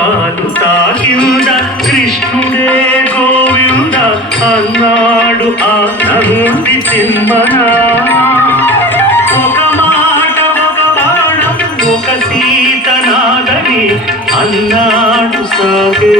కాలు తాకింద కృష్ణుడే గోవింద అన్నాడు ఆ నంది తిమ్మనా. ఒక మాట ఒక బాణం ఒక సీతనాదని అన్నాడు సాగే.